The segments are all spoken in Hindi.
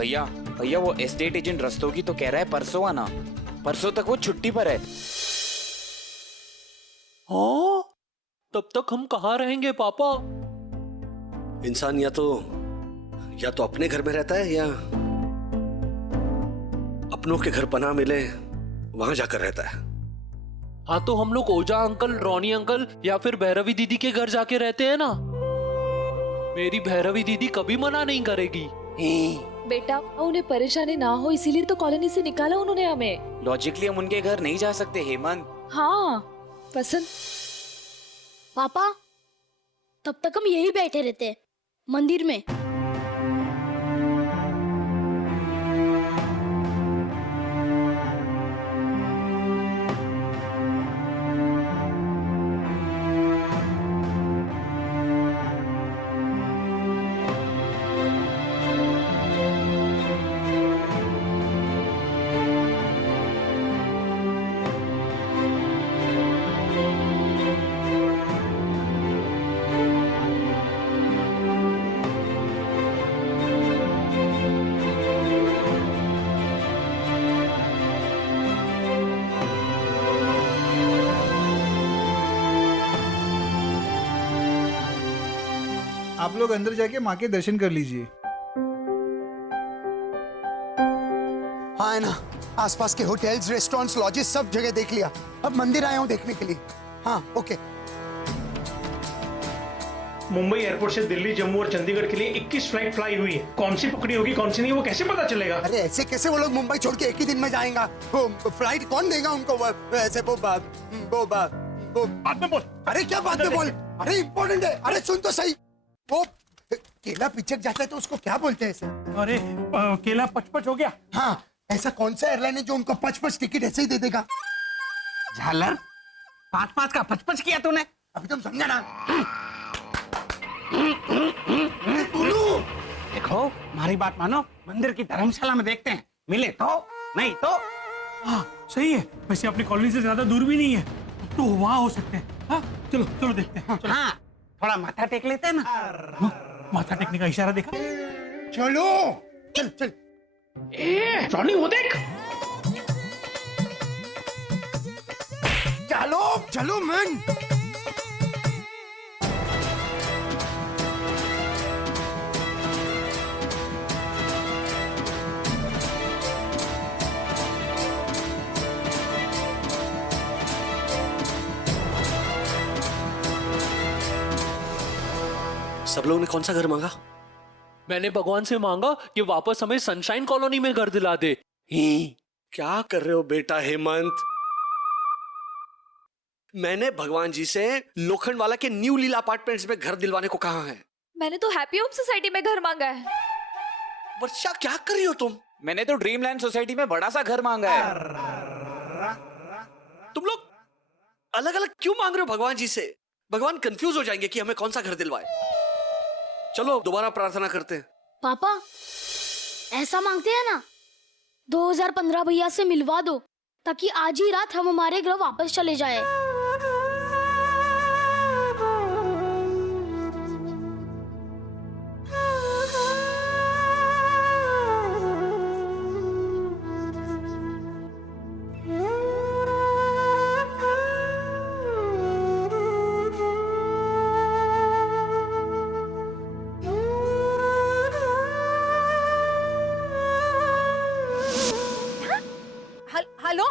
भैया भैया वो एस्टेट एजेंट रस्तोगी तो कह रहा है परसों आना। परसों तक वो छुट्टी पर है। हाँ, तब तक हम कहाँ रहेंगे पापा? इंसान या तो अपने घर में रहता है या अपनों के घर पनाह मिले वहां जाकर रहता है। हाँ, तो हम लोग ओजा अंकल, रॉनी अंकल या फिर भैरवी दीदी के घर जाके रहते हैं ना। मेरी भैरवी दीदी कभी मना नहीं करेगी। बेटा उन्हें परेशानी ना हो इसीलिए तो कॉलोनी से निकाला उन्होंने हमें। लॉजिकली हम उनके घर नहीं जा सकते हेमंत। हाँ पसंद। पापा तब तक हम यही बैठे रहते हैं मंदिर में। आप लोग अंदर जाके माँ के दर्शन कर लीजिए। हाँ है ना, आसपास के होटल्स, रेस्टोरेंट्स, लॉजेस सब जगह देख लिया। अब मंदिर आया हूँ देखने के लिए। हाँ ओके। मुंबई एयरपोर्ट से दिल्ली, जम्मू और चंडीगढ़ के लिए 21 फ्लाइट फ्लाई हुई है। कौन सी पकड़ी होगी कौन सी नहीं वो कैसे पता चलेगा? अरे ऐसे कैसे वो लोग मुंबई छोड़ के एक ही दिन में जाएंगा? वो फ्लाइट कौन देगा उनको? ऐसे वो बात में बोल। अरे क्या बात में बोल? अरे इम्पोर्टेंट है। अरे सुन तो सही, वो केला पिचक जाता है तो उसको क्या बोलते हैं ऐसे? अरे केला पचपच हो गया। हाँ, ऐसा कौन सा एयरलाइन है जो उनको 5-5 टिकट ऐसे ही दे देगा? झालर 5-5 का 55 किया तूने। अभी तुम समझा ना? देखो हमारी बात मानो, मंदिर की धर्मशाला में देखते हैं, मिले तो नहीं तो। हाँ सही है। वैसे अपनी कॉलोनी से ज्यादा दूर भी नहीं है तो वहाँ हो सकते हैं। हाँ चलो चलो देखते हैं। हाँ थोड़ा माथा टेक लेते हैं ना। माथा टेकने का इशारा देखा। चलो चल चल। ए रॉनी वो देख। चलो चलो मन। सब लोगों ने कौन सा घर मांगा? मैंने भगवान से मांगा कि वापस हमें सनशाइन कॉलोनी में घर दिला दे। क्या कर रहे हो बेटा हेमंत? मैंने भगवान जी से लोखंडवाला के न्यू लीला अपार्टमेंट्स में घर दिलवाने को कहा है। मैंने तो हैप्पी होम सोसाइटी में घर मांगा है। वर्षा क्या कर रही हो तुम? मैंने तो ड्रीम लैंड सोसाइटी में बड़ा सा घर मांगा है। तुम लोग अलग अलग क्यों मांग रहे हो भगवान जी से? भगवान कंफ्यूज हो जाएंगे कि हमें कौन सा घर दिलवाए। चलो दोबारा प्रार्थना करते हैं। पापा ऐसा मांगते हैं ना, 2015 भैया से मिलवा दो ताकि आज ही रात हम हमारे घर वापस चले जाए। Hello,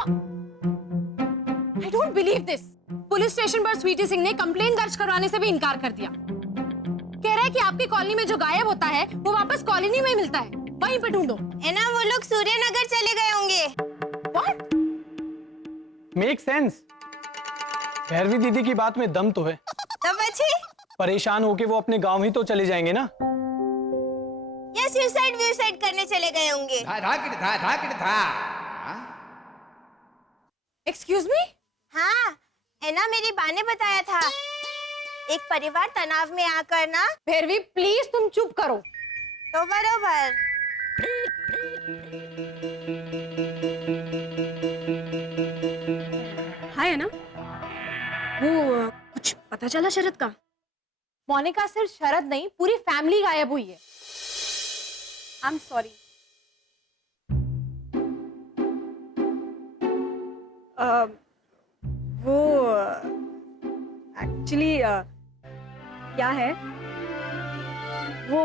I don't believe this. Police station पर स्वीटी सिंह ने कंप्लेंट दर्ज करवाने से भी इनकार कर दिया। कह रहा है कि आपकी कॉलोनी में जो गायब होता है वो वापस कॉलोनी में मिलता है, वहीं पे ढूंढो। है ना, वो लोग सूर्यनगर चले गए होंगे। व्हाट? Make sense. भैरवी दीदी की बात में दम तो है। तब अच्छी परेशान होके वो अपने गांव ही तो चले जाएंगे ना। या सुसाइड करने चले गए होंगे। Excuse me? हाँ, है ना, मेरी बा ने बताया था। एक परिवार तनाव में आकर ना। भैरवी प्लीज तुम चुप करो। तो बरोबर। हाय ना, वो कुछ पता चला शरद का? मोनिका सिर्फ शरद नहीं, पूरी फैमिली गायब हुई है। आई एम सॉरी, वो एक्चुअली क्या है वो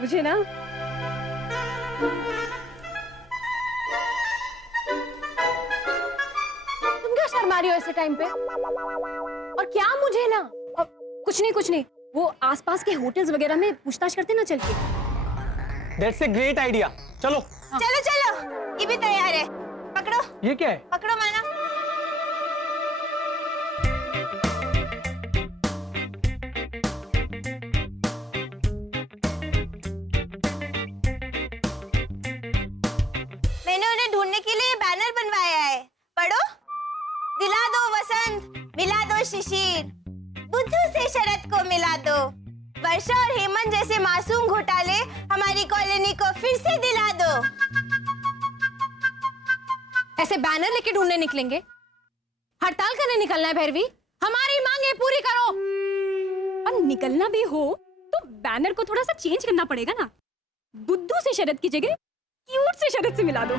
मुझे ना तुम क्या शर्मा रही हो ऐसे टाइम पे? और क्या मुझे ना कुछ नहीं वो आसपास के होटल्स वगैरह में पूछताछ करते ना चल के। दैट्स ए ग्रेट आइडिया, चलो। चलो चलो, ये भी तैयार है। पकड़ो। ये क्या है? पकड़ो माना। मैंने उन्हें ढूंढने के लिए बैनर बनवाया है, पढ़ो। दिला दो वसंत, मिला दो शिशिर, बुद्धू से शरद को मिला दो, वर्षा और हेमंत जैसे मासूम घोटाले हमारी कॉलोनी को फिर से दिला दो। ऐसे बैनर लेके ढूंढने निकलेंगे? हड़ताल करने निकलना है भैरवी? हमारी मांगे पूरी करो। और निकलना भी हो तो बैनर को थोड़ा सा चेंज करना पड़ेगा ना। बुद्धू से शरद की जगह क्यूट से शरद से मिला दो।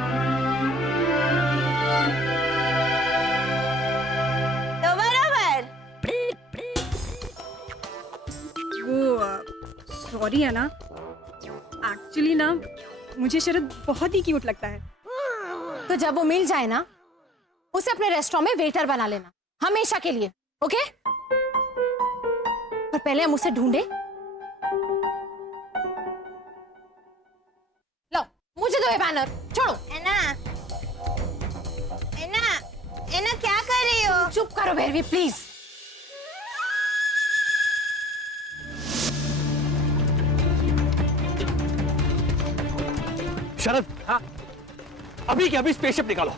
तो बराबर। वो सॉरी है ना, एक्चुअली ना मुझे शरद बहुत ही क्यूट लगता है। तो जब वो मिल जाए ना, उसे अपने रेस्टोरेंट में वेटर बना लेना हमेशा के लिए, ओके? पर पहले हम उसे ढूंढे। लो मुझे दो ये बैनर, छोड़ो। एना क्या कर रही हो? चुप करो भैरवी प्लीज। शरद, हाँ, अभी के अभी स्पेसशिप निकालो।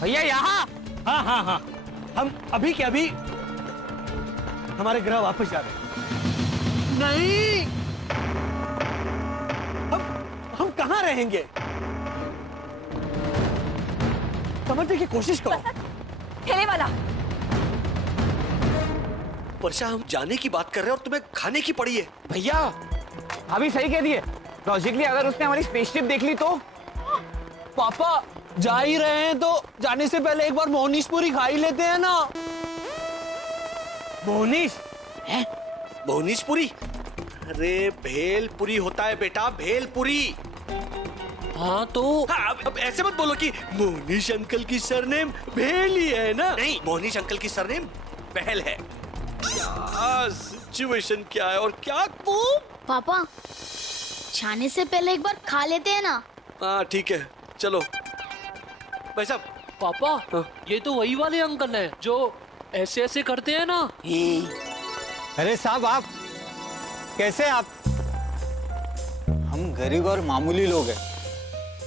भैया यहाँ। हाँ, हम अभी के अभी हमारे ग्रह वापस जा रहे हैं। नहीं, हम कहाँ रहेंगे? समझने की कोशिश करो। ठेले वाला। वर्षा, हम जाने की बात कर रहे हैं और तुम्हें खाने की पड़ी है। भैया अभी सही कह दिए। लॉजिकली अगर उसने हमारी स्पेसशिप देख ली तो। पापा जा ही रहे हैं तो जाने से पहले एक बार मोहनीश पूरी खा ही लेते हैं ना। मोहनीश? मोहनीशपुरी? अरे भेलपुरी होता है बेटा, भेलपुरी। हाँ तो हाँ, अब ऐसे मत बोलो कि मोहनीश अंकल की सरनेम भेल ही है ना। नहीं, मोहनीश अंकल की सरनेम बहल है। क्या सिचुएशन क्या है और क्या वो? पापा जाने से पहले एक बार खा लेते हैं ना। हाँ ठीक है, चलो। भाई साहब। पापा ये तो वही वाले अंकल हैं जो ऐसे ऐसे करते हैं ना। अरे साहब, आप कैसे? आप हम गरीब और मामूली लोग हैं।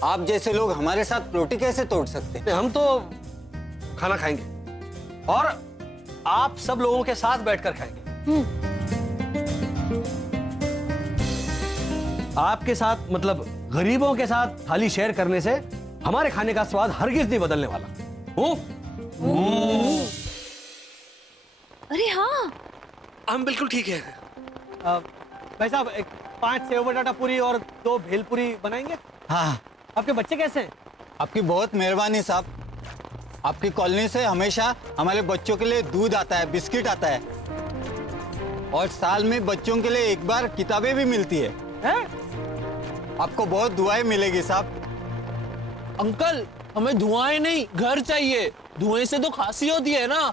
आप जैसे लोग हमारे साथ रोटी कैसे तोड़ सकते हैं? हम तो खाना खाएंगे और आप सब लोगों के साथ बैठकर खाएंगे। आपके साथ मतलब गरीबों के साथ थाली शेयर करने से हमारे खाने का स्वाद हरगिज नहीं बदलने वाला। अरे हाँ, हम बिल्कुल ठीक है। भाई साहब, एक 5 सेव बटाटा पूरी और 2 भेलपुरी बनाएंगे। हाँ, आपके बच्चे कैसे हैं? आपकी बहुत मेहरबानी साहब। आपकी कॉलोनी से हमेशा हमारे बच्चों के लिए दूध आता है, बिस्किट आता है और साल में बच्चों के लिए एक बार किताबें भी मिलती है। आपको बहुत दुआएं मिलेगी साहब। अंकल हमें धुआं नहीं, घर चाहिए। धुएं से तो खांसी होती है ना।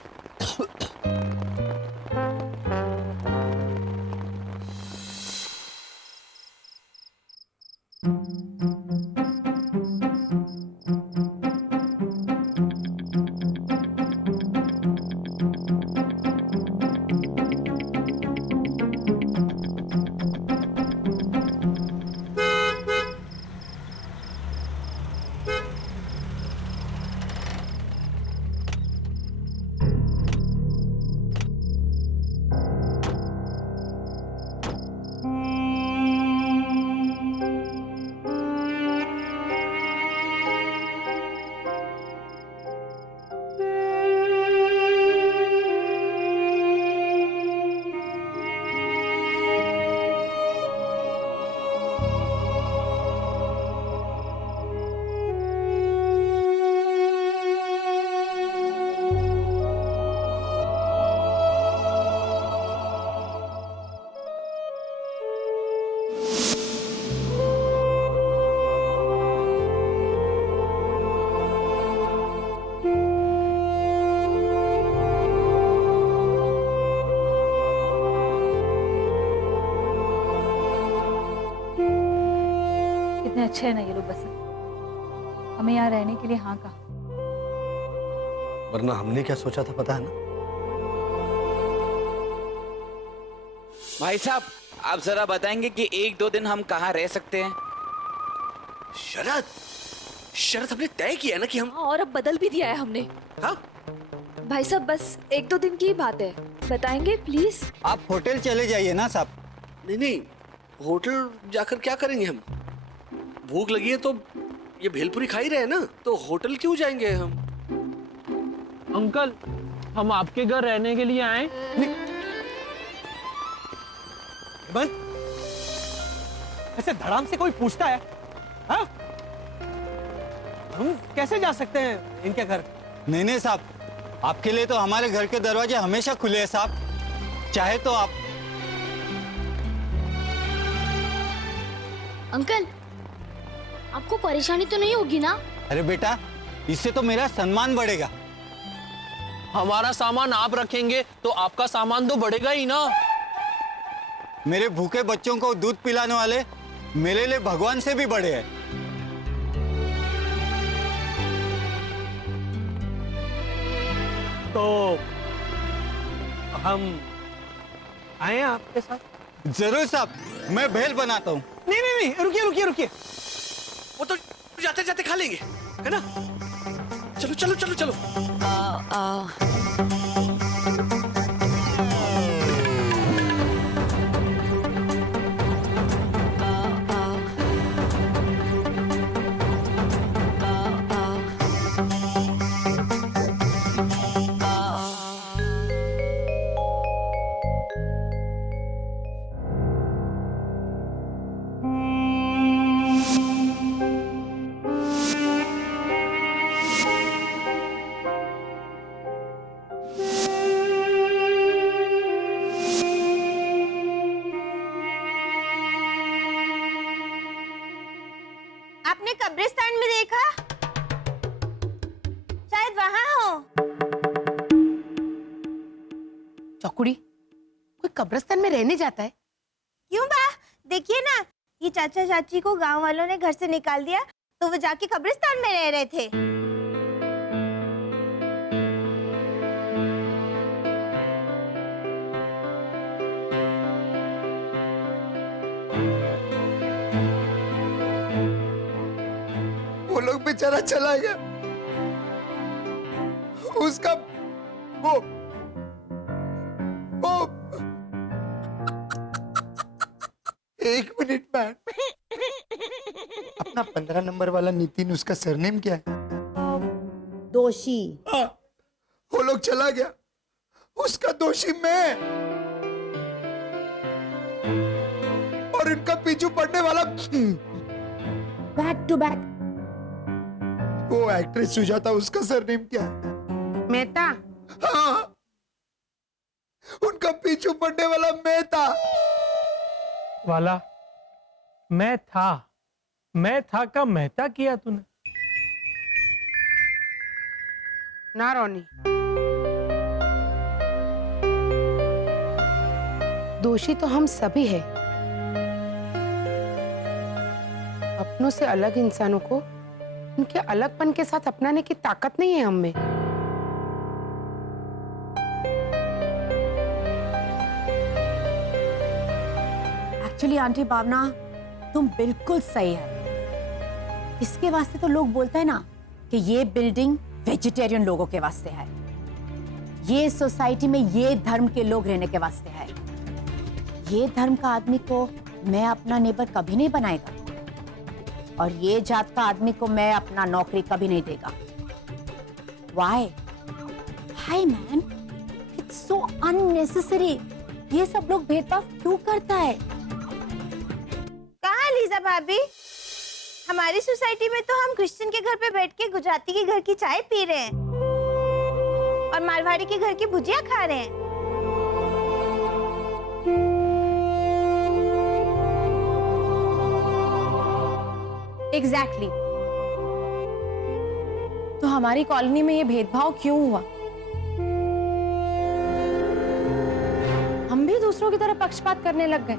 अच्छे हैं ना ये लोग बसंत, हमें यहाँ रहने के लिए हाँ कहा। वरना हमने क्या सोचा था पता है ना? भाई साहब, आप जरा बताएंगे कि 1-2 दिन हम कहाँ रह सकते हैं? शरद, शरद हमने तय किया है ना कि हम। हाँ, और अब बदल भी दिया है हमने। हाँ? भाई साहब बस 1-2 दिन की बात है, बताएंगे प्लीज। आप होटल चले जाइए ना साहब। नहीं नहीं, होटल जाकर क्या करेंगे हम? भूख लगी है तो ये भेलपुरी खा ही रहे हैं ना, तो होटल क्यों जाएंगे हम? अंकल, हम आपके घर रहने के लिए आए। हेमंत, ऐसे धड़ाम से कोई पूछता है? हाँ? हम कैसे जा सकते हैं इनके घर? नहीं नहीं साहब, आपके लिए तो हमारे घर के दरवाजे हमेशा खुले हैं साहब, चाहे तो आप। अंकल, आपको परेशानी तो नहीं होगी ना? अरे बेटा, इससे तो मेरा सम्मान बढ़ेगा। हमारा सामान आप रखेंगे तो आपका सामान तो बढ़ेगा ही ना। मेरे भूखे बच्चों को दूध पिलाने वाले मेरे लिए भगवान से भी बड़े हैं। तो हम आए आपके साथ? जरूर साहब, मैं भेल बनाता हूँ। नहीं नहीं नहीं, रुकिए रुकिए रुकिए, वो तो जाते जाते खा लेंगे, है ना? चलो चलो चलो चलो। आपने कब्रिस्तान में देखा? शायद वहां हो। चौकुड़ी, कोई कब्रिस्तान में रहने जाता है? क्यों बा? देखिए ना, ये चाचा चाची को गांव वालों ने घर से निकाल दिया तो वो जाके कब्रिस्तान में रह रहे थे। वो लोग बेचारा चला गया, उसका वो एक मिनट मैम, अपना 15 नंबर वाला नितिन, उसका सरनेम क्या है? दोषी। हाँ, वो लोग चला गया, उसका दोषी मैं, और इनका पीछू पड़ने वाला बैक टू बैक। वो एक्ट्रेस सुजाता, उसका सरनेम क्या है? मेहता। हाँ, उनका पीछू पड़ने वाला मेहता वाला मैं था का मेहता किया तूने। ना रोनी, दोषी तो हम सभी हैं। अपनों से अलग इंसानों को उनके अलगपन के साथ अपनाने की ताकत नहीं है हम में। एक्चुअली आंटी भावना, तुम बिल्कुल सही है। इसके वास्ते तो लोग बोलते हैं ना कि ये बिल्डिंग वेजिटेरियन लोगों के वास्ते है, ये सोसाइटी में ये धर्म के लोग रहने के वास्ते है। ये धर्म का आदमी को मैं अपना नेबर कभी नहीं बनाएगा, और ये जात का आदमी को मैं अपना नौकरी कभी नहीं देगा। Why? Hi man, it's so unnecessary. ये सब लोग भेदभाव क्यों करता है? कहाँ लीजा भाभी? हमारी सोसाइटी में तो हम क्रिश्चियन के घर पे बैठ के गुजराती के घर की चाय पी रहे हैं और मारवाड़ी के घर की भुजिया खा रहे हैं। Exactly. तो हमारी कॉलोनी में ये भेदभाव क्यों हुआ? हम भी दूसरों की तरह पक्षपात करने लग गए।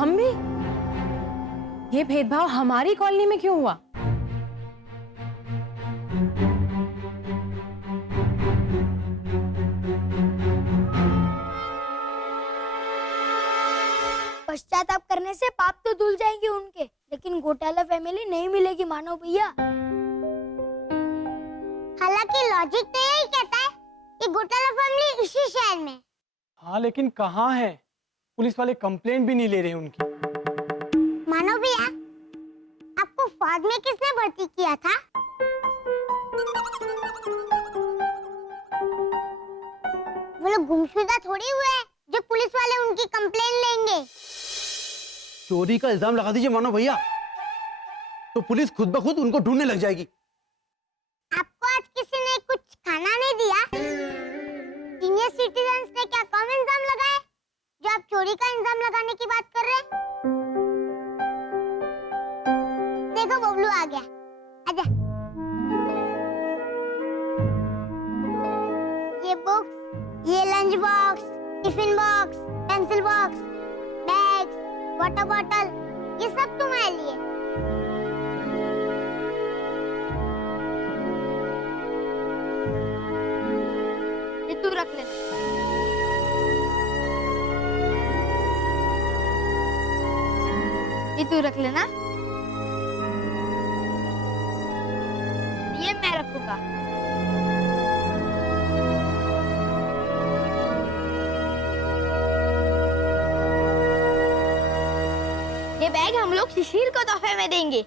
हम भी। ये भेदभाव हमारी कॉलोनी में क्यों हुआ? पश्चाताप करने से पाप तो धुल जाएंगे उनके, लेकिन घोटाला फैमिली नहीं मिलेगी मानो भैया। हालांकि लॉजिक तो यही कहता है कि घोटाला फैमिली इसी शहर में। हाँ लेकिन कहाँ है? पुलिस वाले कंप्लेंट भी नहीं ले रहे उनकी। मानो भैया, आपको फौज में किसने भर्ती किया था? वो लोग गुमशुदा थोड़ी हुए हैं जो पुलिस वाले उनकी कंप्लेंट लेंगे। चोरी का इल्जाम लगा दीजिए मानो भैया, तो पुलिस खुद ब खुद उनको ढूंढने लग जाएगी। आपको आज किसी ने कुछ खाना नहीं दिया? सीनियर सिटीजन्स ने क्या कम इल्जाम लगाए जो आप चोरी का इल्जाम लगाने की बात कर रहे हैं? देखो बबलू आ गया, आजा। ये बुक्स, ये lunch box, tiffin box, pencil box, bag, water bottle, ये सब तुम्हारे लिए। ये तू रख लेना। ये तू रख लेना। ये मैं रखूंगा। ये बैग हम लोग शिशिर को तोहफे में देंगे।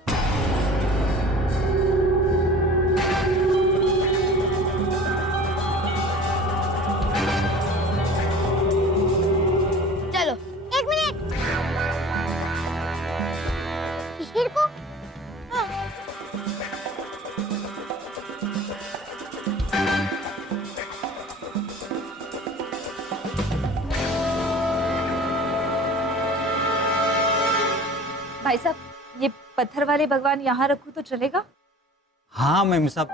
चलो, एक मिनट। शिशिर को? हाँ। भाई साहब, ये पत्थर वाले भगवान यहाँ रखूं तो चलेगा? हाँ मैम साहब।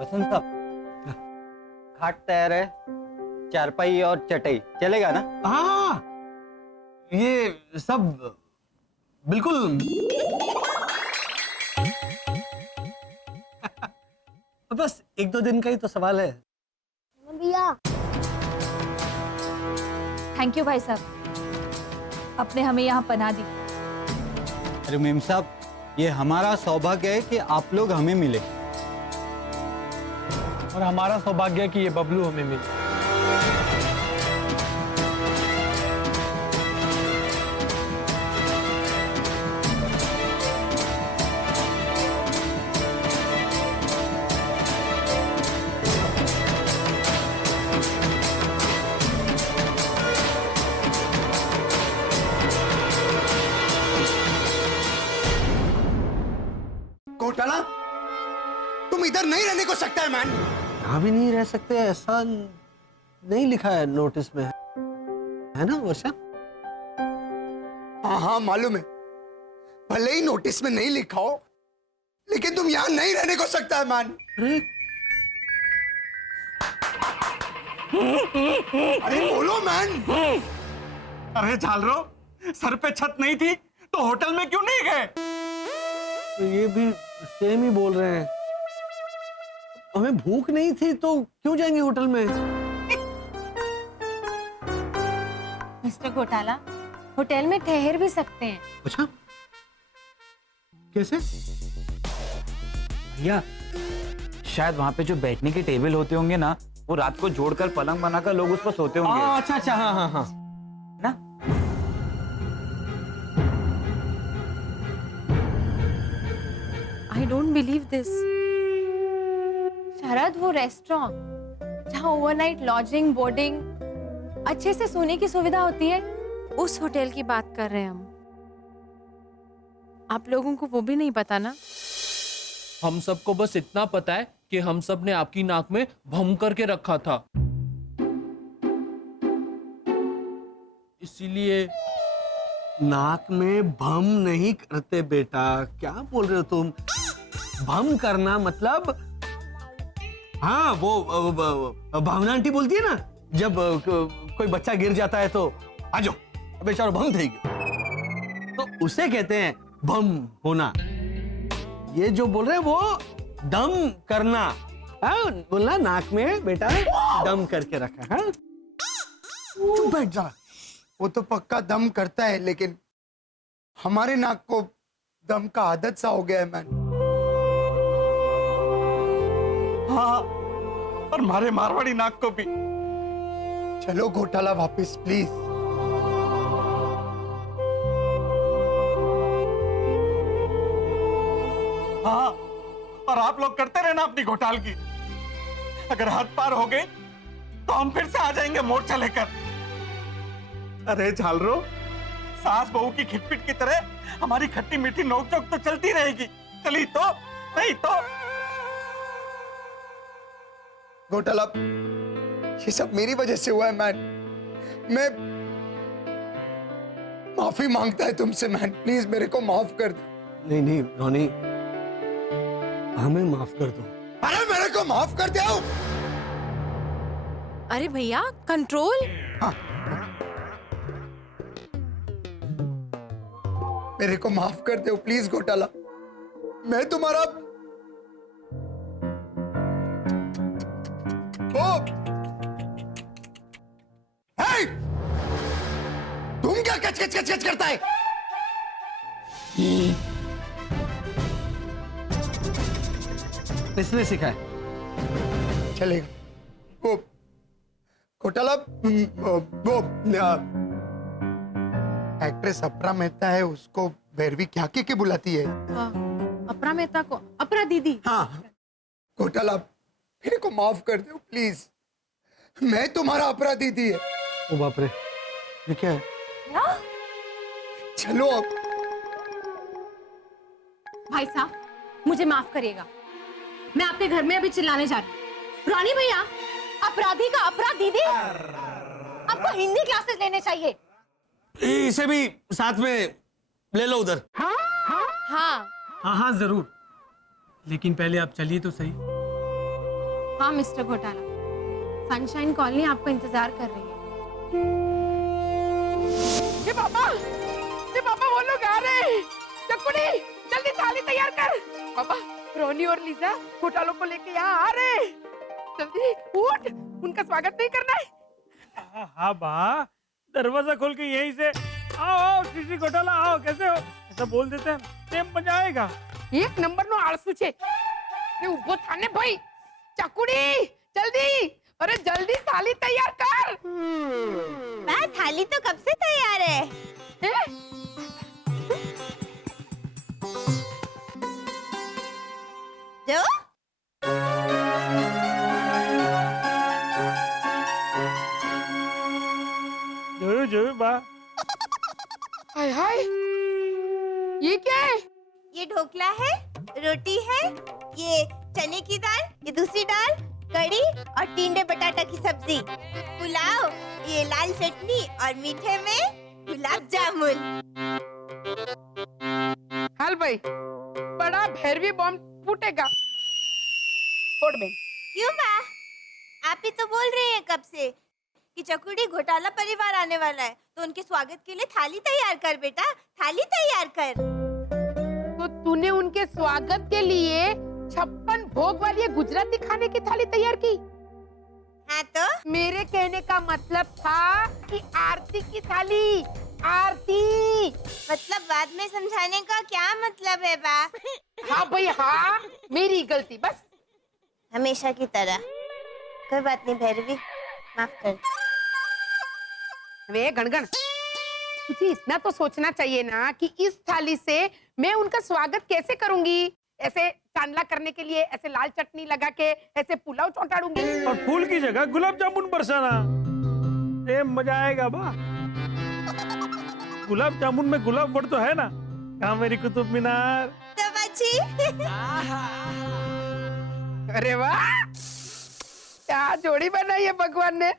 वसंत साहब, खाट तैयार है, चारपाई और चटाई चलेगा ना? हाँ, ये सब बिल्कुल। बस एक दो दिन का ही तो सवाल है। भैया, थैंक यू भाई साहब, आपने हमें यहाँ पनाह दी। अरे मेम साहब, ये हमारा सौभाग्य है कि आप लोग हमें मिले। और हमारा सौभाग्य है कि ये बबलू हमें मिले। घोटाला, तुम इधर नहीं रहने को सकता है मैन। यहाँ भी नहीं रह सकते, ऐसा नहीं लिखा है नोटिस में, है ना वर्षा? हाँ हाँ मालूम है, भले ही नोटिस में नहीं लिखा हो, लेकिन तुम यहाँ नहीं रहने को सकता है मैन। अरे बोलो मैन। अरे झालरो, सर पे छत नहीं थी तो होटल में क्यों नहीं गए? तो ये भी सेम ही बोल रहे हैं। हमें भूख नहीं थी तो क्यों जाएंगे होटल में? मिस्टर घोटाला, होटल में ठहर भी सकते हैं। अच्छा, कैसे? भैया, शायद वहाँ पे जो बैठने के टेबल होते होंगे ना, वो रात को जोड़कर पलंग बनाकर लोग उस पर सोते होंगे। अच्छा अच्छा, हाँ हाँ हाँ ना? I don't believe this. शरद, वो रेस्टोरेंट जहाँ ओवरनाइट लॉजिंग, बोर्डिंग, अच्छे से सोने की सुविधा होती है, उस होटल की बात कर रहे हैं हम। आप लोगों को वो भी नहीं पता ना? हम सबको बस इतना पता है कि हम सब ने आपकी नाक में भम करके रखा था, इसीलिए। नाक में भम नहीं करते बेटा, क्या बोल रहे हो तुम? भम करना मतलब, हाँ वो भावना आंटी बोलती है ना, जब कोई बच्चा गिर जाता है तो आ जाओ बेचारा भम थे। तो उसे कहते हैं भम होना। ये जो बोल रहे हैं वो दम करना। हाँ, बोलना नाक में बेटा दम करके रखा है। चुप बैठ जा। वो तो पक्का दम करता है, लेकिन हमारे नाक को दम का आदत सा हो गया है मैन। हाँ, और मारे मारवाड़ी नाक को भी। चलो घोटाला वापस प्लीज। हाँ, और आप लोग करते रहना अपनी घोटाल की। अगर हद पार हो गई तो हम फिर से आ जाएंगे मोर्चा लेकर। अरे झालरो, सास बहू की खिटपिट की तरह हमारी खट्टी मीठी नोकझोंक तो चलती रहेगी। चली तो नहीं तो। घोटाला ये सब मेरी वजह से हुआ है मैन। मैं माफी मांगता है तुमसे मैन, प्लीज मेरे को माफ कर दो। नहीं नहीं रोनी, हमें माफ कर दो। अरे मेरे को माफ कर दो। अरे भैया कंट्रोल। मेरे को माफ कर दो प्लीज घोटाला। मैं तुम्हारा हे! तुम क्या कच कच कच कच करता है? किसने सिखाया? चलेगा। वो घोटाला वो एक्ट्रेस अपरा मेहता है, उसको भैरवी क्या के बुलाती है? अपरा मेहता को अपरा दीदी। हाँ घोटाला मेरे को माफ कर दो प्लीज। मैं तुम्हारा अपरा दीदी है। ओ बाप रे, ये क्या है? चलो अब। भाई साहब मुझे माफ करिएगा, मैं आपके घर में अभी चिल्लाने जा रही हूँ। रानी भैया, अपराधी का अपराध दीदी। आपको हिंदी क्लासेस लेने चाहिए। इसे भी साथ में ले लो उधर। हाँ हाँ हाँ जरूर, लेकिन पहले आप चलिए तो सही। हाँ मिस्टर घोटाला, सनशाइन कॉलोनी आपको इंतजार कर रही है। ये पापा वो लोग आ रहे हैं। चकुड़ी जल्दी थाली तैयार कर। पापा रोनी और लीजा घोटालों को लेके यहाँ आ रहे हैं। जल्दी उठ, उनका स्वागत नहीं करना है। हाँ बा, दरवाजा खोल के यहीं से आओ आओ श्री घोटाला आओ, कैसे हो? ऐसा बोल देते हैं, टेम मजा आएगा। एक नंबर नो आलसू छे। ये उभो थाने भाई। चकुड़ी जल्दी, अरे जल्दी थाली तैयार कर। मैं थाली तो कब से तैयार है। जो जो बा। हाय हाय, ये क्या है? ये ढोकला है, रोटी है, ये चने की दाल, ये दूसरी दाल, कड़ी और टिंडे बटाटा की सब्जी, पुलाव, ये लाल चटनी और मीठे में गुलाब जामुन। हाल भाई, बड़ा भैरवी बॉम्ब फूटेगा। छोड़ बे। क्यों बा? आप ही तो बोल रहे हैं कब से कि चकुड़ी घोटाला परिवार आने वाला है, तो उनके स्वागत के लिए थाली तैयार कर बेटा, थाली तैयार कर। तो तूने उनके स्वागत के लिए 56 भोग वाली ये गुजराती खाने की थाली तैयार की? हाँ तो मेरे कहने का मतलब था कि आरती की थाली। आरती मतलब बाद में समझाने का क्या मतलब है बा? हाँ भाई हाँ, मेरी गलती बस। हमेशा की तरह। कोई बात नहीं भैरवी, माफ कर। वे गणगण, तुझे इतना तो सोचना चाहिए ना कि इस थाली से मैं उनका स्वागत कैसे करूंगी। ऐसे चांदला करने के लिए ऐसे लाल चटनी लगा के ऐसे पुलाव चौंटाड़ूंगी और फूल की जगह गुलाब जामुन बरसाना, ये मजा आएगा बा। गुलाब जामुन में गुलाब बड़ तो है ना। कहाँ मेरी कुतुब मीनार? तो बच्ची अरे वाह, क्या जोड़ी बनाई है भगवान ने।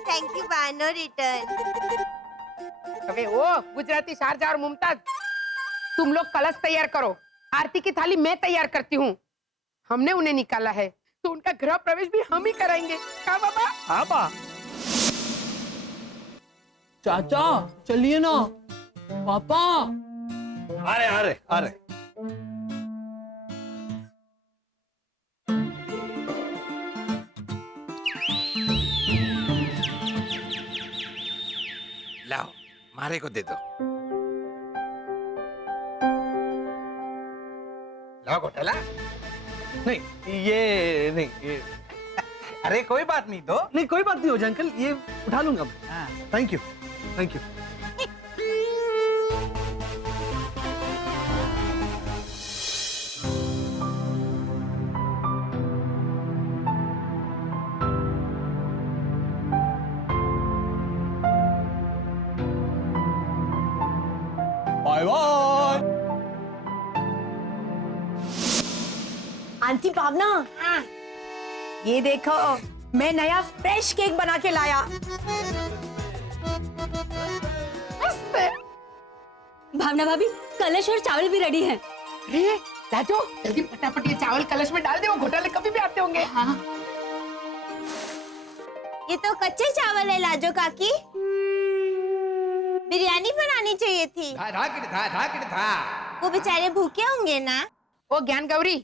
थैंक यू बा, नो रिटर्न। अबे ओ गुजराती शारजा और मुमताज, तुम लोग कलश तैयार करो, आरती की थाली मैं तैयार करती हूँ। हमने उन्हें निकाला है तो उनका गृह प्रवेश भी हम ही कराएंगे। क्या बाबा? हाँ बा। चाचा चलिए ना, पापा आ रहे लाओ मारे को दे दो। लाओ घोटाला। नहीं ये नहीं ये अरे कोई बात नहीं, दो। नहीं कोई बात नहीं हो जाए अंकल, ये उठा लूंगा मैं। Thank you thank you. Bye bye. Aunty Bhavana, ये देखो मैं नया फ्रेश केक बना के लाया। भावना भाभी, कलश और चावल भी रेडी हैं। अरे लाजो, जल्दी फटाफट ये चावल कलश में डाल दे, वो घोटाले कभी भी आते होंगे। हाँ। ये तो कच्चे चावल है लाजो काकी, बिरयानी बनानी चाहिए थी। वो बेचारे भूखे होंगे ना। ओ ज्ञान गौरी,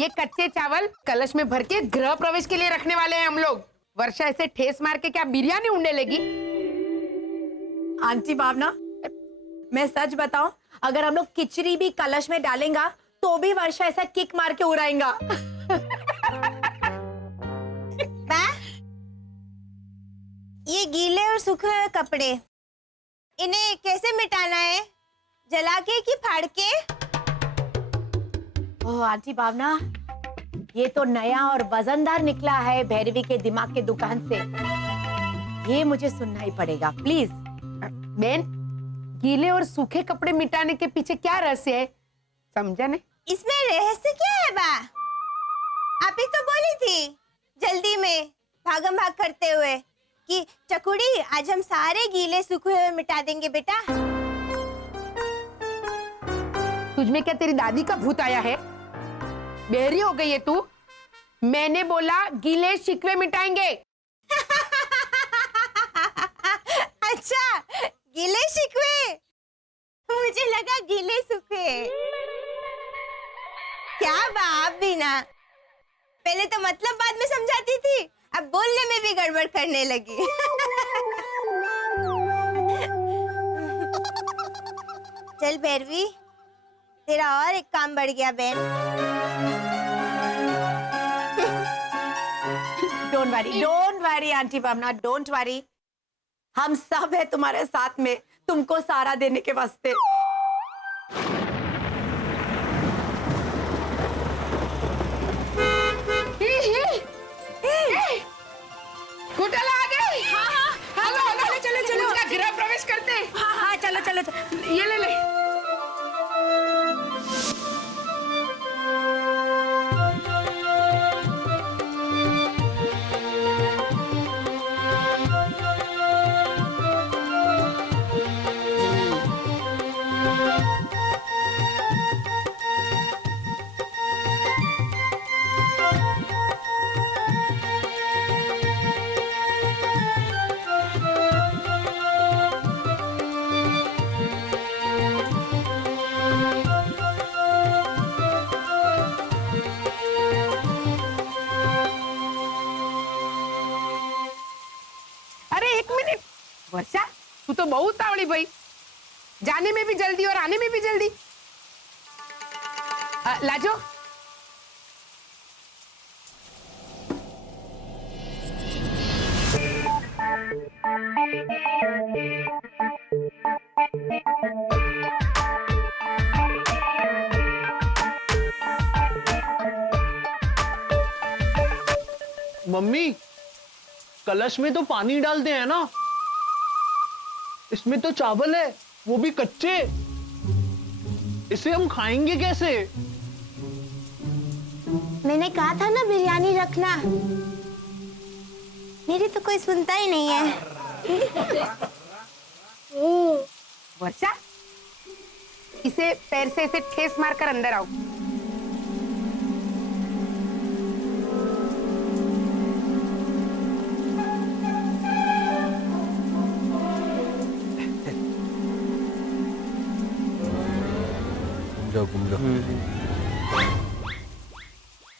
ये कच्चे चावल कलश में भर के गृह प्रवेश के लिए रखने वाले हैं हम लोग। वर्षा ऐसे ठेस मार के क्या बिरयानी उड़ने लगी? आंटी भावना, मैं सच बताऊं, अगर हम लोग खिचड़ी भी कलश में डालेंगे तो भी वर्षा ऐसा किक मार के उड़ाएगा। ये गीले और सूखे हुए कपड़े, इन्हें कैसे मिटाना है? जला के कि फाड़ के? ओह आंटी भावना, ये तो नया और वजनदार निकला है भैरवी के दिमाग के दुकान से। ये मुझे सुनना ही पड़ेगा प्लीज। बेन, गीले और सूखे कपड़े मिटाने के पीछे क्या रहस्य है, समझा नहीं? इसमें रहस्य क्या है बा? आप ही तो बोली थी जल्दी में भागम भाग करते हुए कि चकुड़ी आज हम सारे गीले सूखे हुए मिटा देंगे बेटा। तुझमें क्या तेरी दादी का भूत आया है? बेहरी हो गई है तू। मैंने बोला गीले शिकवे मिटाएंगे। अच्छा, गीले शिकवे, मुझे लगा गीले सूखे। क्या बाप भी ना, पहले तो मतलब बाद में समझाती थी, अब बोलने में भी गड़बड़ करने लगी। चल भैरवी, तेरा और एक काम बढ़ गया बहन। Don't worry aunty Bhavna, don't worry. हम सब है तुम्हारे साथ में, तुमको सहारा देने के वास्ते। घोटाला आ गए। हाँ, चलो उसका गृह प्रवेश करते हैं। हाँ चलो चलो। ये ले। वर्षा, तू तो बहुत तावड़ी भाई, जाने में भी जल्दी और आने में भी जल्दी। लाजो, मम्मी, कलश में तो पानी डालते हैं ना, इसमें तो चावल है, वो भी कच्चे, इसे हम खाएंगे कैसे? मैंने कहा था ना बिरयानी रखना, मेरी तो कोई सुनता ही नहीं है। वर्षा, इसे पैर से ऐसे ठेस मारकर अंदर आओ।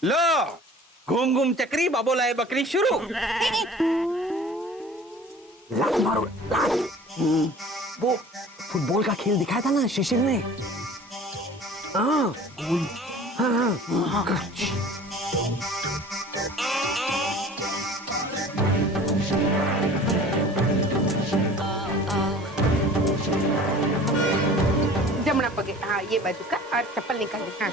लो घूम घूम चक्री बाबो लाए बकरी शुरू। लात मारो लात। वो फुटबॉल का खेल दिखाया था ना शिशिर ने। हाँ हाँ हाँ। जमना पगे, हाँ ये बाजू का और चप्पल निकाल दे। हाँ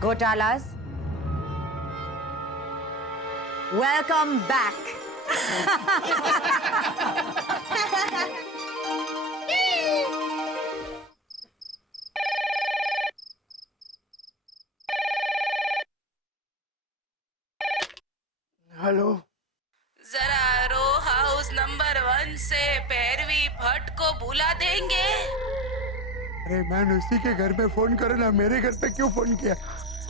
घोटालास, वेलकम बैक। हेलो, जरा रो हाउस नंबर 1 से भैरवी भट्ट को बुला देंगे। अरे मैंने उसी के घर पे फोन करो ना, मेरे घर पे क्यों फोन किया?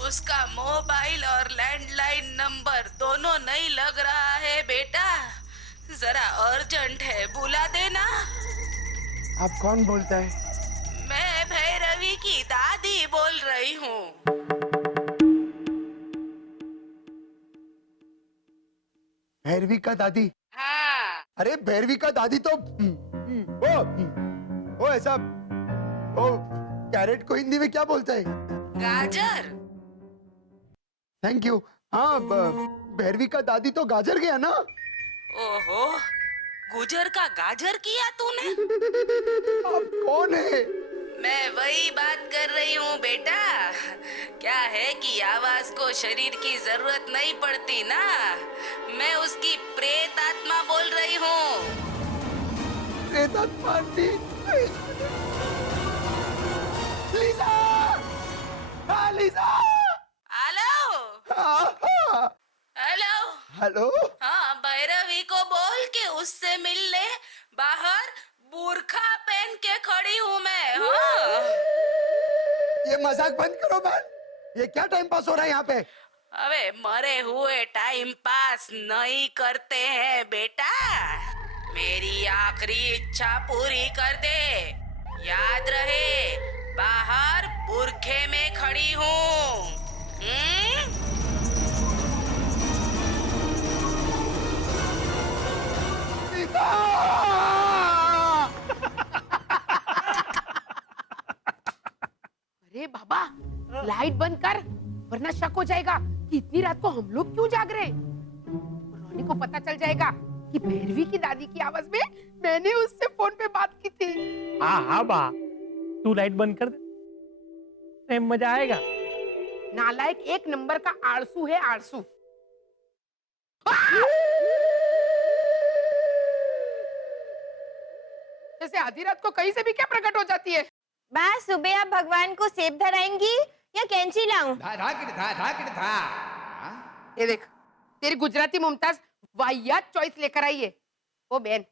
उसका मोबाइल और लैंडलाइन नंबर दोनों नहीं लग रहा है बेटा, जरा अर्जेंट है, बुला देना। आप कौन बोलता है? मैं भैरवी की दादी बोल रही हूँ। भैरवी का दादी? हाँ। अरे भैरवी का दादी तो ओ ऐसा, ओ कैरेट को हिंदी में क्या बोलता है? गाजर। Thank you. हाँ, भैरवी का दादी तो गाजर गया ना? ओहो, गुजर का गाजर किया तूने? आप कौन है? मैं वही बात कर रही हूँ बेटा। क्या है कि आवाज को शरीर की जरूरत नहीं पड़ती ना, मैं उसकी प्रेत आत्मा बोल रही हूँ। प्रेत आत्मा? लीजा! हाँ लीजा! हेलो। हेलो। हेलो। हाँ, भैरवी को बोल के उससे मिल ले, बाहर बुर्खा पहन के खड़ी हूँ मैं। हाँ। ये मजाक बंद करो बहन, ये क्या टाइम पास हो रहा है यहाँ पे? अबे मरे हुए टाइम पास नहीं करते हैं बेटा, मेरी आखिरी इच्छा पूरी कर दे। याद रहे, बाहर बुरखे में खड़ी हूँ। अरे बाबा, लाइट बंद कर, वरना शक हो जाएगा कि इतनी रात को हम लोग क्यों जाग रहे। रोनी को पता चल जाएगा कि भैरवी की दादी की आवाज में मैंने उससे फोन पे बात की थी। हाँ हाँ बा, तू लाइट बंद कर दे, मजा आएगा। नालायक एक नंबर का आलसू है, आलसू। जैसे आधी रात को कहीं से भी क्या प्रकट हो जाती है। बस सुबह आप भगवान को सेब धराएंगी या कैंची लाऊं? ये देख, तेरी गुजराती मुमताज वाहियात चॉइस लेकर आई है। ओ बहन,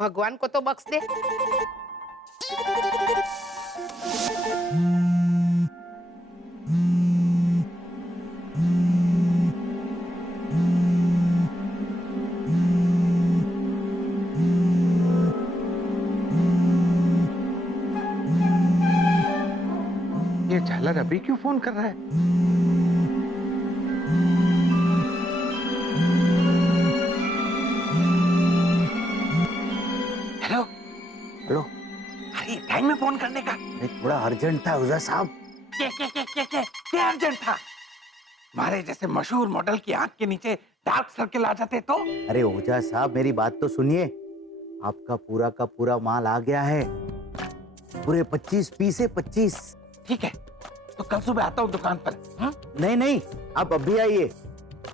भगवान को तो बख्श दे। ये झालर अभी क्यों फोन कर रहा है? Hello hello. अरे टाइम में फोन करने का। थोड़ा अर्जेंट था उजा साहब। क्या अर्जेंट था? हमारे जैसे मशहूर मॉडल की आंख के नीचे डार्क सर्कल आ जाते तो? अरे ओझा साहब मेरी बात तो सुनिए, आपका पूरा का पूरा माल आ गया है, पूरे 25 पीस है, 25। ठीक है, तो कल सुबह आता हूँ दुकान पर। नहीं नहीं, आप अभी आइए।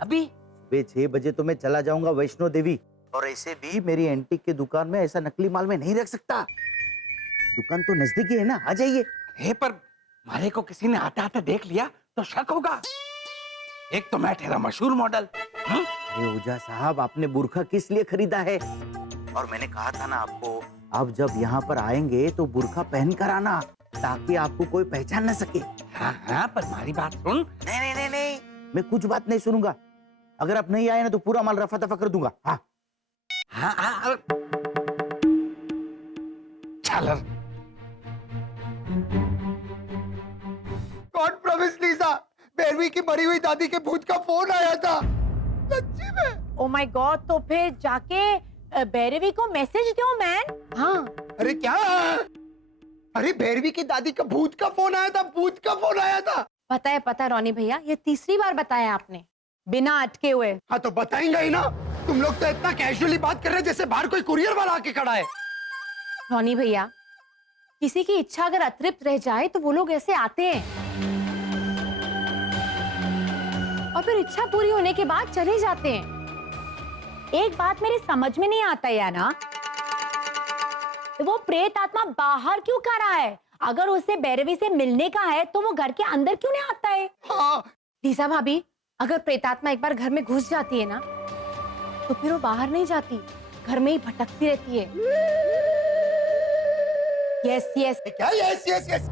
अभी? सुबह 6 बजे तो मैं चला जाऊंगा वैष्णो देवी, और ऐसे भी मेरी एंटीक की दुकान में ऐसा नकली माल में नहीं रख सकता। दुकान तो नजदीक ही है ना, आ जाइए। पर मारे को किसी ने आते आते देख लिया तो शक होगा। एक तो मैं ठहरा मशहूर मॉडल। अरे ओझा साहब, आपने बुर्खा किस लिए खरीदा है? और मैंने कहा था ना आपको, आप जब यहाँ पर आएंगे तो बुर्खा पहन कर आना, ताकि आपको कोई पहचान न सके। हाँ हाँ, पर हमारी बात सुन। नहीं नहीं नहीं नहीं, मैं कुछ बात नहीं सुनूंगा। अगर आप नहीं आए ना तो पूरा माल रफा दफा कर दूंगा। हाँ हाँ हाँ, झालर। गॉड प्रॉमिस लीजा, भैरवी की मरी हुई दादी के भूत का फोन आया था, सच्ची में। ओ माय गॉड, तो फिर जाके भैरवी को मैसेज दो मैन। हाँ। अरे क्या? अरे भैरवी की दादी का भूत का फोन आया था, भूत का फोन आया था। पता है रोनी भैया, ये तीसरी बार बताया आपने बिना अटके हुए। हाँ तो बताएंगे ही ना। तुम लोग तो इतना कैजुअली बात कर रहे हैं जैसे बाहर कोई कुरियर वाला आके खड़ा है। रोनी भैया, किसी की इच्छा अगर अतृप्त रह जाए तो वो लोग ऐसे आते हैं और फिर इच्छा पूरी होने के बाद चले जाते हैं। एक बात मेरी समझ में नहीं आता है ना, वो प्रेत आत्मा बाहर क्यों कर रहा है? अगर उसे भैरवी से मिलने का है तो वो घर के अंदर क्यों नहीं आता है? हाँ। लीजा भाभी, अगर प्रेतात्मा एक बार घर में घुस जाती है ना तो फिर वो बाहर नहीं जाती, घर में ही भटकती रहती है। Yes yes. क्या यस यस यस?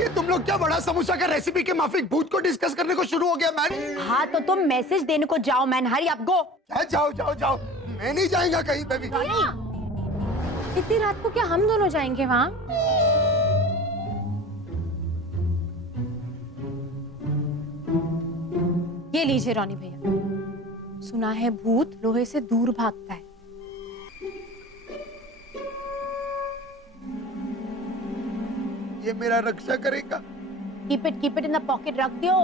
ये तुम लोग क्या बड़ा समोसा का रेसिपी के माफिक भूत को डिस्कस करने को शुरू हो गया मैन? हाँ तो तुम मैसेज देने को जाओ मैन, हरी अप गो। क्या जाओ जाओ जाओ, मैं नहीं जाएगा कहीं पे भी। इतनी रात को क्या हम दोनों जाएंगे वहाँ? ये लीजिए रोनी भैया, सुना है भूत लोहे से दूर भागता है। ये मेरा रक्षा करेगा। Keep it in the pocket रख दियो।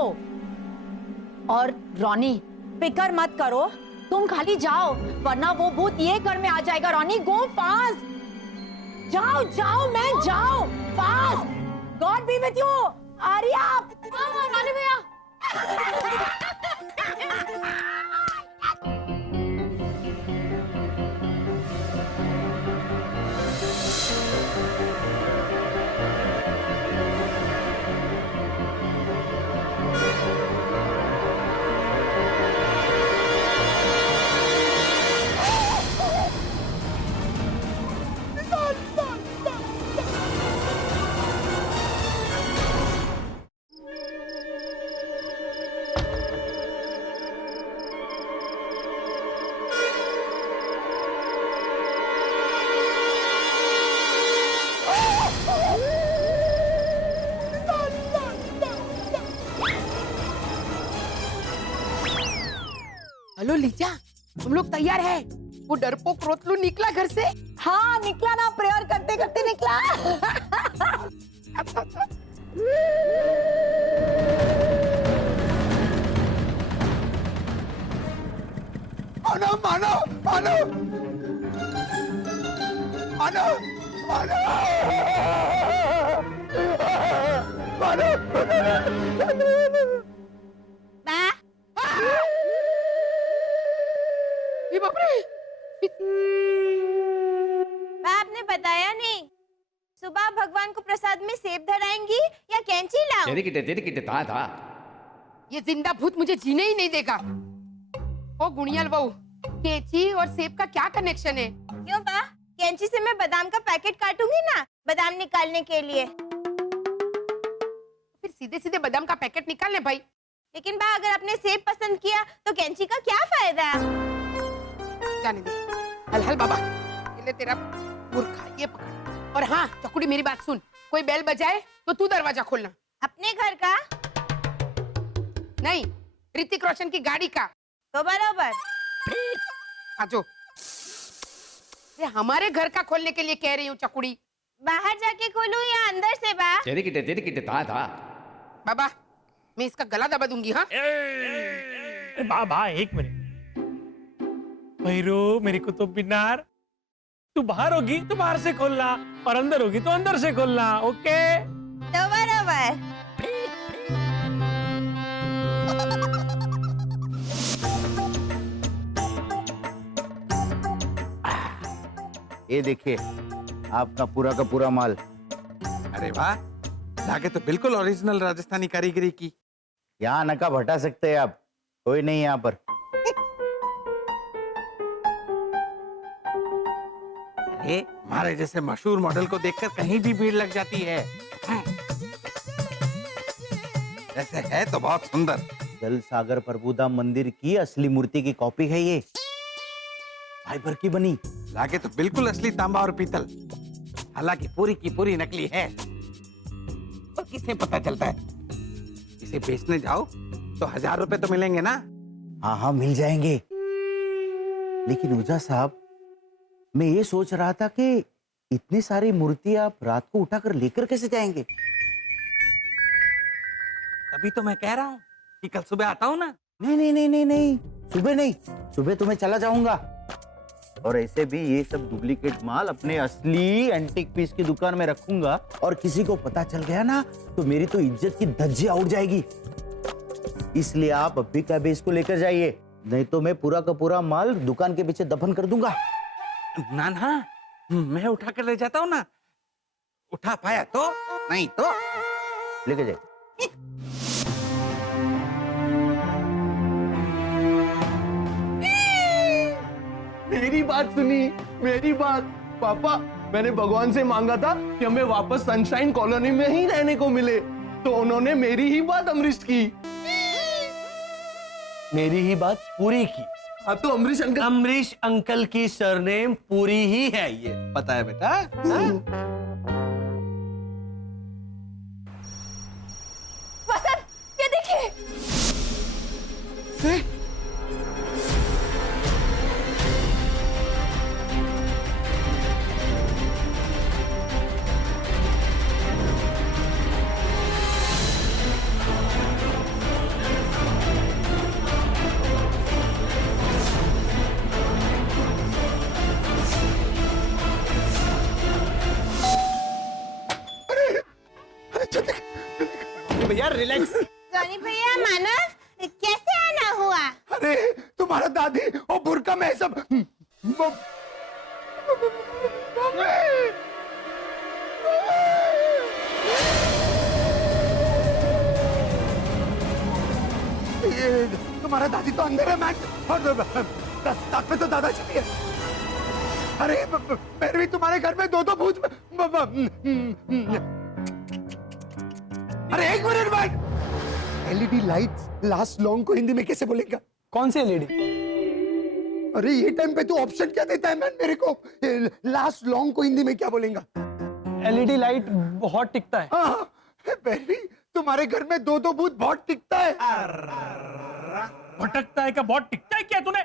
और रोनी, फिकर मत करो, तुम खाली जाओ, वरना वो भूत ये घर में आ जाएगा। रोनी, गो फास्ट, जाओ जाओ मैं जाओ fast. God be with you. Arya. Ronnie भैया। हेलो लीजा, हम लोग तैयार है। वो डरपोक रोतलू निकला घर से? हाँ निकला ना, प्रेयर करते करते निकला। अच्छा। मानो मानो मानो मानो मानो मानो। आपने बताया नहीं, सुबह भगवान को प्रसाद में सेब धराएंगी या कैंची लाऊं? तेरी किटे था। ये जिंदा भूत मुझे जीने ही नहीं देगा। ओ गुणियल बहू, कैंची और सेब का क्या कनेक्शन है? क्यों बा? कैंची से मैं बादाम का पैकेट काटूंगी ना, बादाम निकालने के लिए। फिर सीधे सीधे बादाम का पैकेट निकाल ले भाई। लेकिन बा, अगर आपने सेब पसंद किया तो कैंची का क्या फायदा? जाने दे। हल हल बाबा, ये ले तेरा मूर्खा, ये पकड़। और हाँ चकुड़ी, मेरी बात सुन, कोई बेल बजाए तो तू दरवाजा खोलना। अपने घर का नहीं, ऋतिक रोशन की गाड़ी का। तो बराबर। आजो, ये हमारे घर का खोलने के लिए कह रही हूँ चकुड़ी। बाहर जाके खोलूं या अंदर से बा? तेरी किटे था। बाबा, मैं इसका गला दबा दूंगी। हाँ बाबा एक मिनट। भैरो, मेरी कुतुब मीनार, तू बाहर होगी तो बाहर से खोलना और अंदर होगी तो अंदर से खोलना। ओके? तो बराबर। ये देखिए, आपका पूरा का पूरा माल। अरे वाह, लागे तो बिल्कुल ओरिजिनल राजस्थानी कारीगरी की। यहाँ नकाब हटा सकते हैं आप, कोई नहीं यहाँ पर। अरे हमारे जैसे मशहूर मॉडल को देखकर कहीं भी भीड़ लग जाती है। ऐसे है तो बहुत सुंदर। जल सागर प्रभुधाम मंदिर की असली मूर्ति की कॉपी है ये, फाइबर की बनी। लागे तो बिल्कुल असली तांबा और पीतल, हालांकि पूरी की पूरी नकली है। और किसे पता चलता है? इसे बेचने जाओ तो 1000 रुपए तो मिलेंगे ना। हाँ हाँ मिल जाएंगे। लेकिन ओझा साहब, मैं ये सोच रहा था कि इतनी सारी मूर्ति आप रात को उठाकर लेकर कैसे जाएंगे? तभी तो मैं कह रहा हूँ कि कल सुबह आता हूँ ना। नहीं नहीं नहीं नहीं नहीं, सुबह नहीं, सुबह तो मैं चला जाऊंगा। और ऐसे भी ये सब डुप्लीकेट माल अपने असली एंटीक पीस की दुकान में रखूंगा, और किसी को पता चल गया ना तो मेरी तो इज्जत की धज्जियां उड़ जाएगी। इसलिए आप अभी का भी इसको लेकर जाइए, नहीं तो मैं पूरा का पूरा माल दुकान के पीछे दफन कर दूंगा। ना ना, मैं उठा कर ले जाता हूँ ना। उठा पाया तो, नहीं तो लेके जाइए। मेरी बात सुनी, मेरी बात। पापा, मैंने भगवान से मांगा था कि हमें वापस सनशाइन कॉलोनी में ही रहने को मिले, तो उन्होंने मेरी ही बात अमरीश की, मेरी ही बात पूरी की। हाँ तो अमरीश अंकल की सरनेम पूरी ही है, ये पता है बेटा। वसंत, ये देखिए। भैया रिलैक्स। जॉनी भैया, मानव कैसे आना हुआ? अरे तुम्हारा दादी और बुरका में सब ये तुम्हारा दादी तो अंदर है मैन, और साथ में तो दादाजी भी है। अरे फिर भी तुम्हारे घर में दो भूत। अरे एक minute man, LED lights last long को हिंदी में कैसे बोलेगा? कौन से एलईडी? अरे ये टाइम पे तू ऑप्शन क्या देता है मैन मेरे को? लास्ट लॉन्ग को हिंदी में क्या बोलेगा? एलईडी लाइट बहुत टिकता है। हाँ, बेबी तुम्हारे घर में दो भूत बहुत टिकता है। भटकता है का बहुत टिकता है क्या तूने?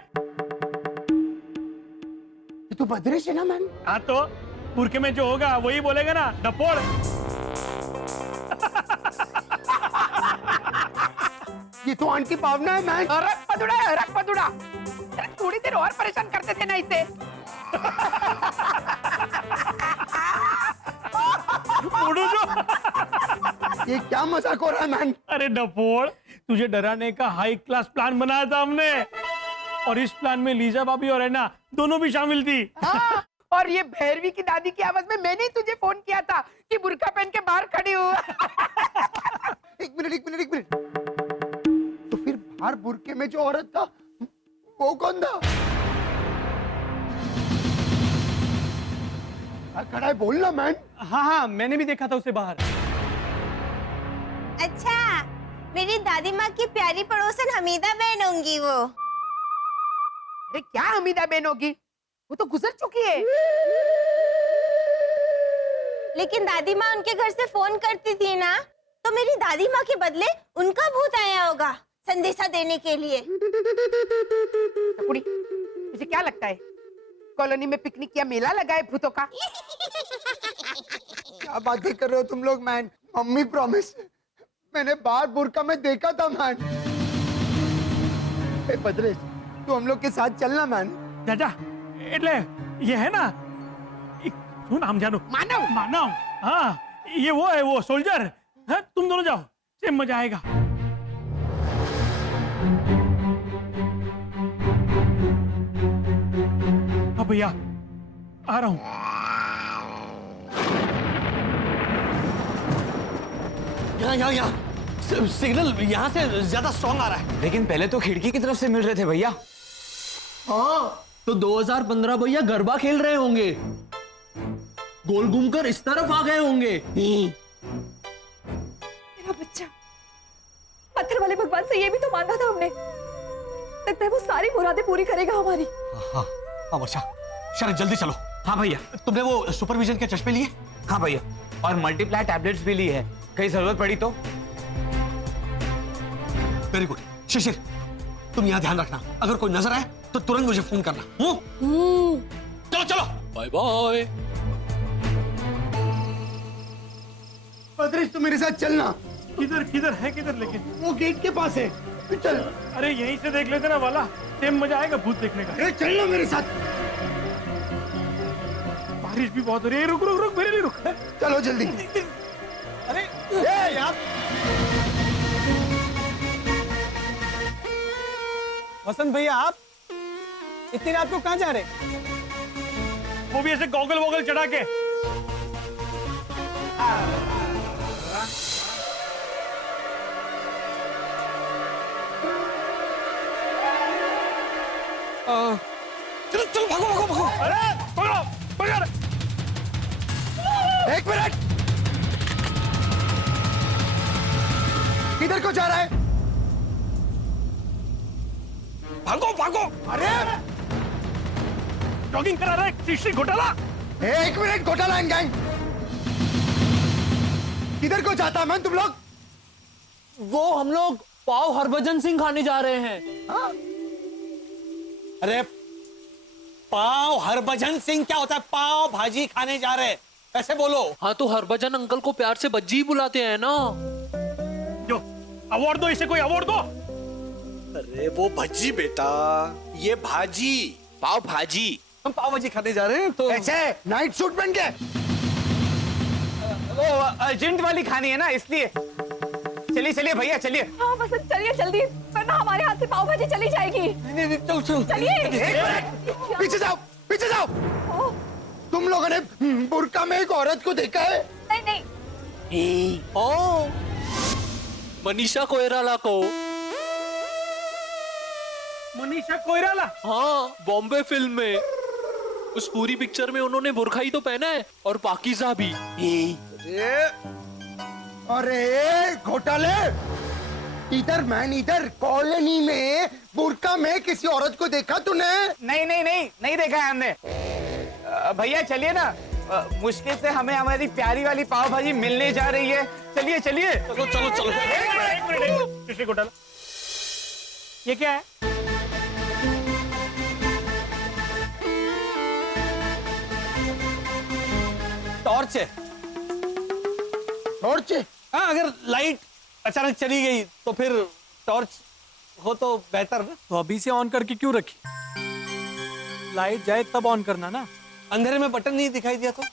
तू भद्रेश है ना मैन? हाँ तो बुरके में जो होगा वही बोलेगा ना, डपोड़। ये तो आंटी भावना है मैन। रख पदुड़ा। थोड़ी देर और परेशान करते थे ना इसे। ये क्या मजाक हो रहा है मैन? अरे डपोड़, तुझे डराने का हाई क्लास प्लान बनाया था हमने, और इस प्लान में लीजा भाभी और हैना दोनों भी शामिल थी। हाँ, और ये भैरवी की दादी की आवाज में मैंने तुझे फोन किया था कि बुर्का पहन के बाहर खड़ी हूँ। एक मिनट। तो फिर बाहर बुरके में जो औरत था वो कौन था? खड़ा है, बोलना मैन। हाँ, मैंने भी देखा था उसे बाहर। अच्छा, मेरी दादी माँ की प्यारी पड़ोसन हमीदा बहन होंगी वो। अरे क्या हमीदा बहन होगी, वो तो गुजर चुकी है। लेकिन दादी माँ उनके घर से फोन करती थी ना, तो मेरी दादी माँ के बदले उनका भूत आया होगा संदेशा देने के लिए। कुड़ी, तुझे क्या लगता है कॉलोनी में पिकनिक या मेला लगा है भूतों का? क्या बातें कर रहे हो तुम लोग मैन? मम्मी प्रॉमिस, मैंने बाहर बुरका में देखा था मैन। भद्रेश, तू हम लोग के साथ चलना मैन। चाचा, એટલે ये है ना, सुन हम जानो मानव। हाँ, ये वो है, वो सोल्जर। हाँ, तुम दोनों जाओ, से मजा आएगा। हाँ भैया, आ रहा हूँ। यहाँ सिग्नल यहाँ से ज्यादा स्ट्रॉन्ग आ रहा है। लेकिन पहले तो खिड़की की तरफ से मिल रहे थे भैया। हाँ, तो 2015 भैया गरबा खेल रहे होंगे, गोल घूमकर इस तरफ आ गए होंगे। मेरा बच्चा पत्थर वाले भगवान से ये भी तो मांगा था हमने, लगता है वो सारी मुरादें पूरी करेगा हमारी। हाँ वर्षा, शरद जल्दी चलो। हाँ भैया। तुमने वो सुपरविजन के चश्मे लिए? हाँ भैया, और मल्टीप्लाई टैबलेट्स भी ली है, कहीं जरूरत पड़ी तो। Very good. शिशिर, तुम यहाँ ध्यान रखना, अगर कोई नजर आए तो तुरंत मुझे फोन करना। चलो चलो, बाय बाय। बद्रेश, तू मेरे साथ चलना। किधर किधर है किधर? लेकिन वो गेट के पास है, तू चल। अरे यहीं से देख लेते ना वाला, सेम मजा आएगा भूत देखने का। अरे चलना मेरे साथ। बारिश भी बहुत हो रही है। रुक रुक रुक, मेरे लिए रुक। चलो जल्दी। अरे यार, वसंत भैया, आप इतनी रात को कहाँ जा रहे? वो भी ऐसे गॉगल वॉगल चढ़ा के। चलो चलो, भागो भागो भागो। अरे पकड़ो पकड़। एक मिनट, किधर को जा रहा है? भागो भागो। अरे जॉगिंग करा रहा है कृषि घोटाला। एक मिनट, घोटाला एंड गैंग। किधर को जाता है मैं तुम लोग? वो हम लोग पाव हरभजन सिंह खाने जा रहे हैं। हाँ? अरे पाव हरभजन सिंह क्या होता है? पाव भाजी खाने जा रहे हैं, ऐसे बोलो। हाँ, तो हरभजन अंकल को प्यार से बज्जी बुलाते हैं ना। जो अवार्ड दो इसे, कोई अवार्ड दो। अरे वो भज्जी बेटा, ये भाजी, पाव भाजी। हम पाव भाजी खाने जा रहे हैं तो ऐसे नाइट सूट पहन के। वो अर्जेंट वाली खानी है ना, इसलिए। चलिए चलिए भैया, चलिए। हाँ बसंत, चलिए जल्दी, वरना हमारे हाथ से पाव भाजी चली जाएगी। नहीं, चलो चलो। चलिए। पीछे जाओ, पीछे जाओ। तुम लोगों ने बुर्का में एक औरत को देखा है? नहीं नहीं। ओ, मनीषा कोइराला को। मनीषा कोइराला? हाँ, बॉम्बे फिल्म में। उस पूरी पिक्चर में उन्होंने बुरखा ही तो पहना है, और पाकीज़ा भी। अरे घोटाले, इधर कॉलोनी में बुर्का में किसी औरत को देखा तूने? नहीं देखा है हमने। भैया चलिए ना, मुश्किल से हमें हमारी प्यारी वाली पाव भाजी मिलने जा रही है। चलिए चलिए। चलो चलो चलो। एक मिनट, कृषि घोटाला, ये क्या है? टॉर्च है। टॉर्च? हाँ, अगर लाइट अचानक चली गई तो फिर टॉर्च हो तो बेहतर ना। तो अभी से ऑन करके क्यों रखी? लाइट जाए तब ऑन करना ना। अंधेरे में बटन नहीं दिखाई दिया तो,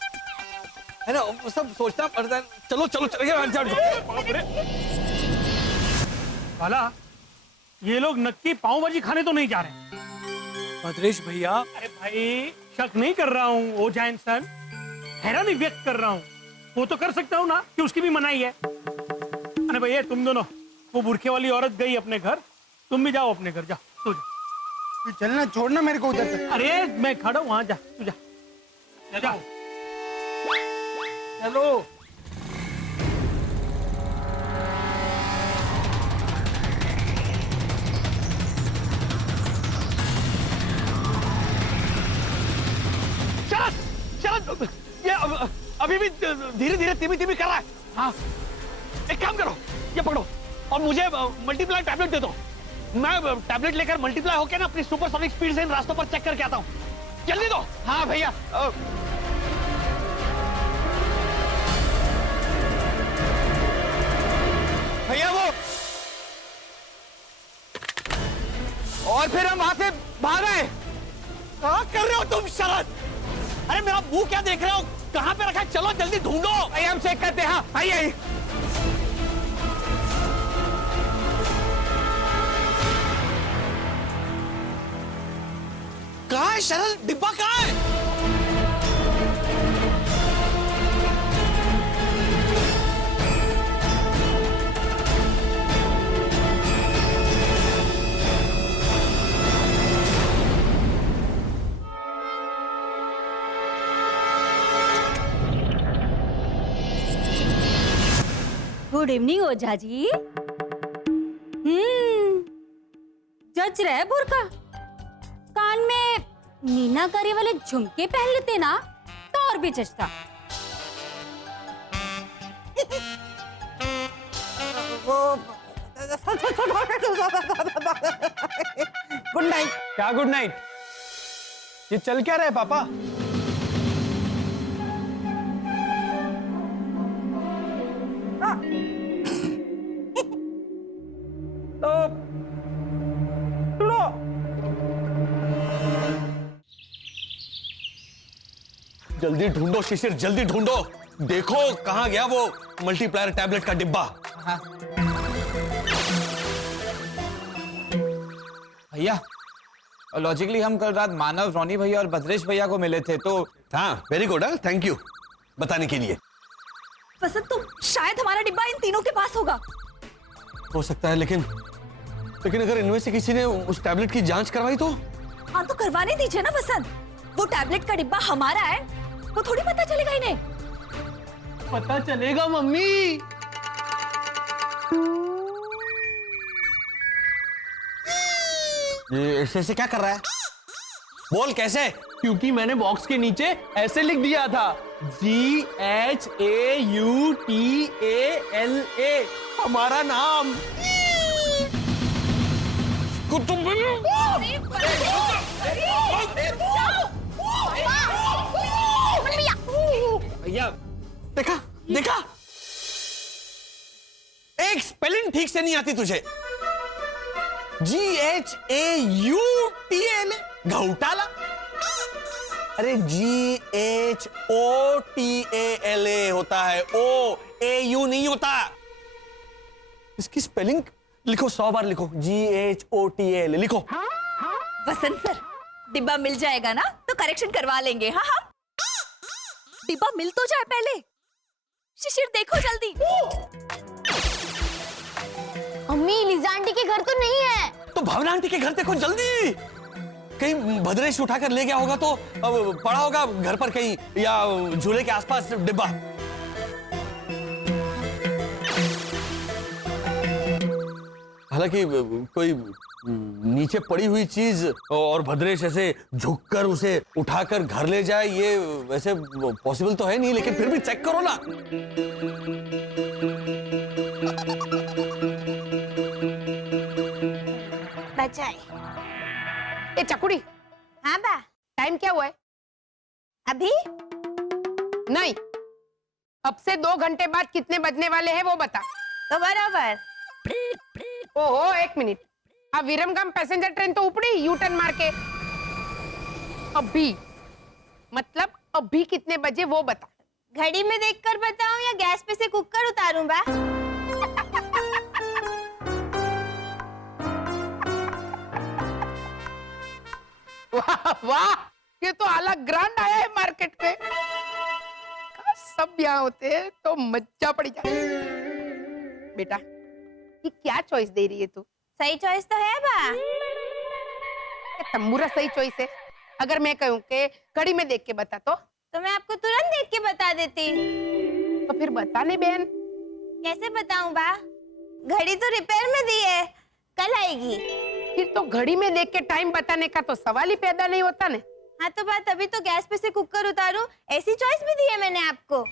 है ना, वो सब सोचना पड़ता है। चलो चलो चलो। वाला, ये लोग नक्की पाव भाजी खाने तो नहीं जा रहे? भद्रेश भैया, अरे भाई शक नहीं कर रहा हूँ, वो जैन सन हैरानी व्यक्त कर रहा हूँ। वो तो कर सकता हूँ ना कि उसकी भी मनाही है। अरे भैया तुम दोनों, वो बुरखे वाली औरत गई अपने घर, तुम भी जाओ अपने घर, जा सो जा। चलना, छोड़ना मेरे को उधर तक। अरे मैं खड़ा हूँ, वहां जा, तू जा। जा चलो। शरद, ये अभी भी धीरे धीरे धीमी धीमी कर रहा है। हाँ, एक काम करो, ये पकड़ो और मुझे मल्टीप्लाई टैबलेट दे दो। मैं टैबलेट लेकर मल्टीप्लाई होकर ना अपनी सुपरसोनिक स्पीड से इन रास्तों पर चेक करके आता हूँ। जल्दी दो। हाँ भैया। भैया वो, और फिर हम वहां से भाग आए। क्या कर रहे हो तुम शरद? अरे मेरा मुंह क्या देख रहे हो? कहाँ पे रखा है? चलो जल्दी ढूंढो। भैया हम चेक करते हैं। हाँ आइए। कहाँ है शरद? डिब्बा कहाँ है? Good evening Ojha ji. जच रहे बुरका, कान में मीनाकारी वाले झुमके पहन लेते ना तो और भी जचता। Good night. क्या गुड नाइट? ये चल क्या रहा है पापा? जल्दी ढूंढो शिशिर, जल्दी ढूंढो। देखो कहाँ गया वो मल्टीप्लायर टैबलेट का डिब्बा। भैया लॉजिकली हम कल रात मानव, रोनी भैया और भद्रेश भैया को मिले थे तो। हाँ वेरी गुड, थैंक यू बताने के लिए। वसंत तो शायद हमारा डिब्बा इन तीनों के पास होगा। हो सकता है, लेकिन अगर इनमें से किसी ने उस टैबलेट की जांच करवाई तो? हाँ तो करवाने दीजिए ना वसंत। वो टैबलेट का डिब्बा हमारा है, वो थोड़ी पता चलेगा इन्हें। पता चलेगा मम्मी। ये ऐसे क्या कर रहा है? बोल कैसे? क्योंकि मैंने बॉक्स के नीचे ऐसे लिख दिया था, GHAUTALA, हमारा नाम। कुतुब भैया देखा देखा, एक स्पेलिंग ठीक से नहीं आती तुझे। GHAUTALA, घोटाला। अरे GHOTALA होता है, OAU नहीं होता। इसकी स्पेलिंग लिखो, 100 बार लिखो, GHOTALA लिखो। वसंत सर, डिब्बा मिल जाएगा ना तो करेक्शन करवा लेंगे। हाँ हाँ, डिब्बा मिल तो जाए पहले। शिशिर देखो जल्दी। मम्मी लिजा आंटी के घर तो नहीं है। तो भावना आंटी के घर देखो जल्दी। कहीं भद्रेश उठाकर ले गया होगा तो पड़ा होगा घर पर कहीं, या झूले के आसपास डिब्बा। हालांकि कोई नीचे पड़ी हुई चीज और भद्रेश ऐसे झुककर उसे उठाकर घर ले जाए, ये वैसे पॉसिबल तो है नहीं, लेकिन फिर भी चेक करो ना। बचाए। ए चकुड़ी। हाँ बा। टाइम क्या हुआ है? अभी नहीं, अब से 2 घंटे बाद कितने बजने वाले हैं वो बता। तो बराबर। ओहो 1 मिनट, अब विरमगाम पैसेंजर ट्रेन तो उपड़ी यू टर्न मार के। अभी मतलब अभी कितने बजे वो बता। घड़ी में देखकर बताऊं या गैस पे से कुकर उतारूं बा? वाह वाह, ये तो अलग ग्रांड आया है मार्केट पे। सब यहाँ होते हैं तो मजा पड़ जाए। बेटा ये क्या चॉइस दे रही है तू? सही चॉइस तो है बा। तंबूरा सही चॉइस है। अगर मैं कहूँ कि घड़ी में देख के बता तो मैं आपको तुरंत देख के बता देती। तो फिर बताने बहन। कैसे बताऊं बा? घड़ी तो रिपेयर में दी है, कल आएगी। फिर तो घड़ी में देख के टाइम बताने का तो सवाल ही पैदा नहीं होता ने। हाँ तो बात अभी तो गैस पे से कुकर उतारूं, ऐसी चॉइस भी दी है मैंने आपको।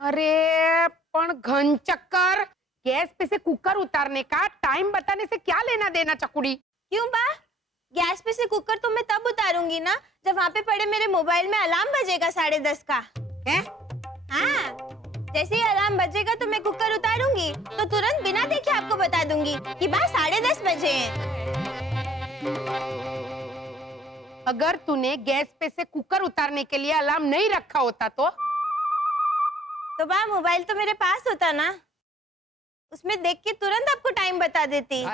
अरे पण घन चक्कर, गैस पे से कुकर उतारने का टाइम बताने से क्या लेना देना चकुड़ी? क्यों बा? गैस पे से कुकर तो मैं तब उतारूंगी ना जब वहाँ पे पड़े मेरे मोबाइल में अलार्म बजेगा 10:30 का। है? हाँ, जैसे ही अलार्म बजेगा तो मैं कुकर उतारूंगी, तो तुरंत बिना देखे आपको बता दूंगी कि बा 10:30 बजे हैं। अगर तूने गैस पे से कुकर उतारने के लिए अलार्म नहीं रखा होता तो बा मोबाइल तो मेरे पास होता ना, उसमें देख के तुरंत आपको टाइम बता देती।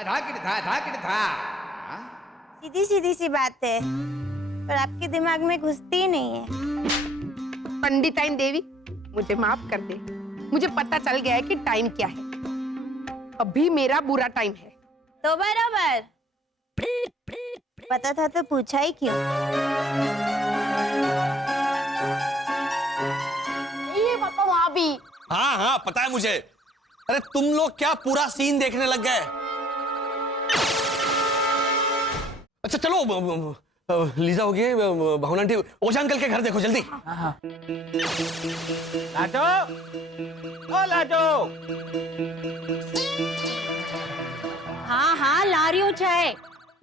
सीधी सीधी सी बात है, पर आपके दिमाग में घुसती ही नहीं है। पंडिताइन देवी मुझे माफ कर दे, मुझे पता चल गया है कि टाइम क्या है। अभी मेरा बुरा टाइम है। तो बराबर, पता था तो पूछा ही क्यों? ये पापा वहाँ अभी। हाँ हाँ पता है मुझे। अरे तुम लोग क्या पूरा सीन देखने लग गए? अच्छा चलो लीजा हो गई, भावना आंटी, ओझा अंकल के घर देखो जल्दी। लाजो, ओ लाजो। हाँ हाँ ला रही हूँ चाय,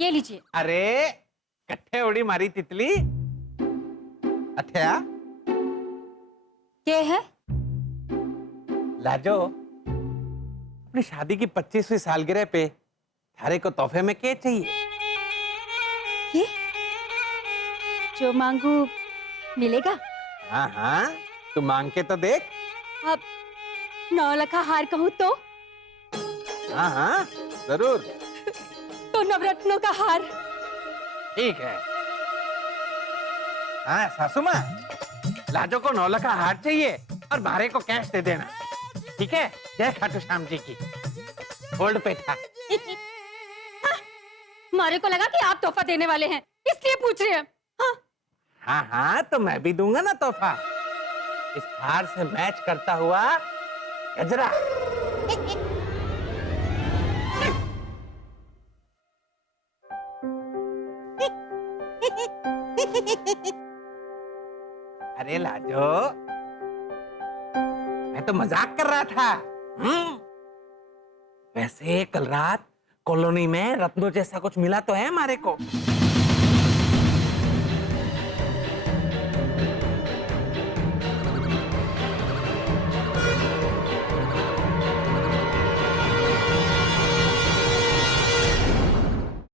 ये लीजिए। अरे कट्ठे उड़ी मारी तितली। अथया क्या है? लाजो, अपनी शादी की 25वीं सालगिरह पे थारे को तोहफे में क्या चाहिए? ये जो मांगू मिलेगा? हाँ हाँ, तू मांग के तो देख। अब 9 लाख का हार कहूँ तो? हाँ हाँ जरूर। तो नवरत्नों का हार। ठीक है। हाँ सासू माँ, लाजो को 9 लाख का हार चाहिए और बारे को कैश दे देना, ठीक है? जय खाटू श्याम जी की। होल्ड पे था। मारे को लगा कि आप तोहफा देने वाले हैं, इसलिए पूछ रहे हैं। हाँ हाँ हाँ, तो मैं भी दूंगा ना तोहफा, इस हार से मैच करता हुआ गजरा। अरे लाजो, मैं तो मजाक कर रहा था। वैसे कल रात कॉलोनी में रत्नों जैसा कुछ मिला तो है हमारे को।